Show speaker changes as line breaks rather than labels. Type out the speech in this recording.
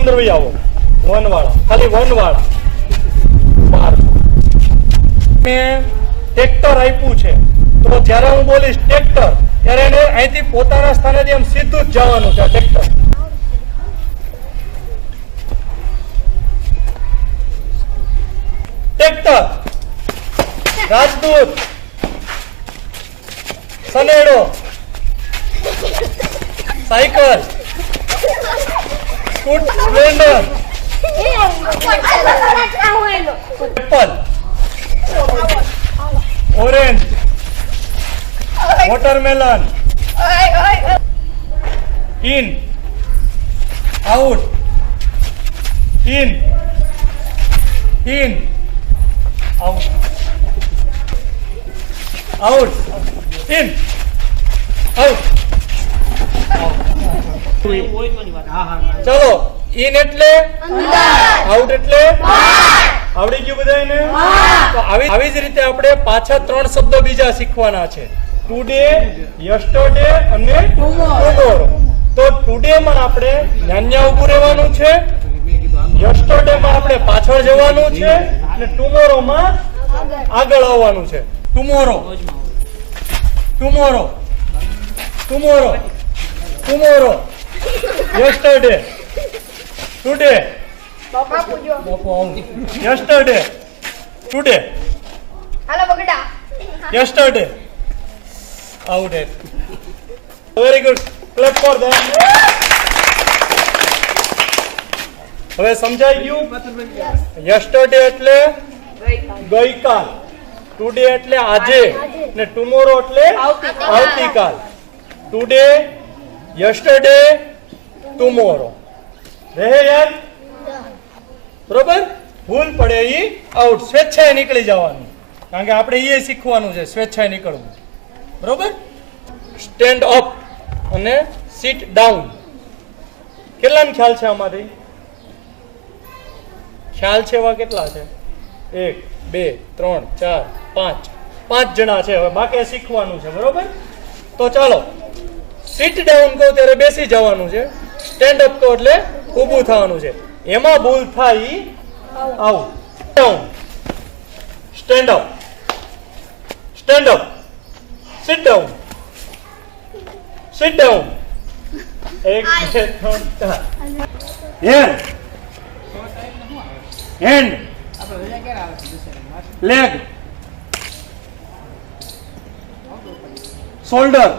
અંદર ભાઈ આવો વનવાળા ખાલી વનવાળા બહાર મેં ટ્રેક્ટર આપ્યું છે તો જ્યારે હું બોલીશ ટ્રેક્ટર ત્યારે એને અહીંથી પોતાના સ્થાનેથી એમ સીધું જ જવાનું છે tractor tractor Rajdoot Sanedo cycle Food blender. Apple. Orange. Watermelon. In. Out. In. In. Out. Out. In. Out. ચલો ઇન એટલે આઉટ એટલે આવડી ગયું બધાને તો આવી આવી જ રીતે આપણે પાછા ત્રણ શબ્દો બીજા શીખવાના છે ટુડે યસ્ટરડે અને ટુમોરો તો ટુડે માં આપણે નાન્યા ઊભું રહેવાનું છે યસ્ટરડે માં આપણે પાછળ જવાનું છે અને ટુમોરો માં આગળ આવવાનું છે tomorrow tomorrow tomorrow tomorrow yesterday, today, yesterday, today, yesterday, how did? Very good. Clap for them. હવે સમજાઈ ગયું યસ્ટરડે એટલે ગઈકાલ ટુડે એટલે આજે ને ટુમોરો એટલે આવતીકાલ ટુડે યસ્ટરડે ટુમોરો રહે યાદ બરોબર ભૂલ પડે એ આઉટ સ્વેચ્છાએ નીકળી જવાનું કારણ કે આપણે એ શીખવાનું છે સ્વેચ્છાએ નીકળવું બરોબર સ્ટેન્ડ અપ અને સીટ ડાઉન કેટલાને ખ્યાલ છે અમારી ખ્યાલ છે એવા કેટલા છે એક બે ત્રણ ચાર પાંચ પાંચ જણા છે હવે બાકી શીખવાનું છે બરોબર તો ચાલો સીટ ડાઉન કહું ત્યારે બેસી જવાનું છે સ્ટેન્ડ અપ કરો એટલે ઊભું થવાનું છે એમાં ભૂલ થાય આવું down stand up stand up sit down sit down એક બે ત્રણ ચાર હેન્ડ હેન્ડ લેગ શોલ્ડર